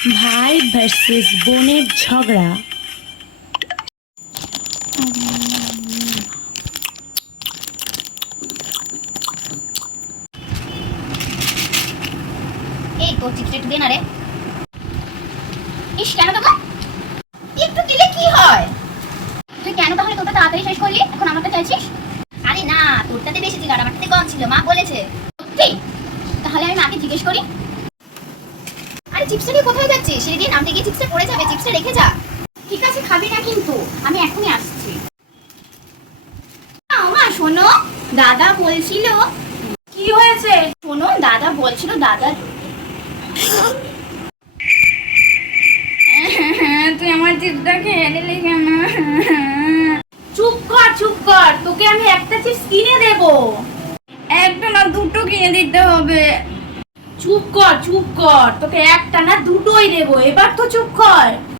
ভাই ভার্সেস বোনের ঝগড়া। এই তোর চিপস একটু দে না রে। ইস কেন দেবো? একটু দিলে কি হয়? তুই কেন তাহলে তোরটা তাড়াতাড়ি শেষ করলি, এখন আমারটা চাইছিস? আরে না, তোরটাতে বেশি ছিল আর আমারটাতে কম ছিল, মা বলেছে। সত্যি? তাহলে আমি মাকে জিজ্ঞেস করি। আরে চিপসটা নিয়ে কোথায় যাচ্ছিস? সেদিন নামতে গিয়ে চিপসটা পড়ে যাবে, চিপসটা রেখে যা। ঠিক আছে, খাবি না কিন্তু, আমি এখনই আসছি। মা শোনো, দাদা বলছিল। কি হয়েছে? শোনো, দাদা বলছিল দাদা তুই আমার চিপসটা খেয়ে নিলি কেন? চুপ কর, তোকে আমি একটা চিপস কিনে দেব। একটা না দুটো কিনে দিতে হবে। চুপ কর, তোকে একটা না দুটোই দেব, এবার তো চুপ কর।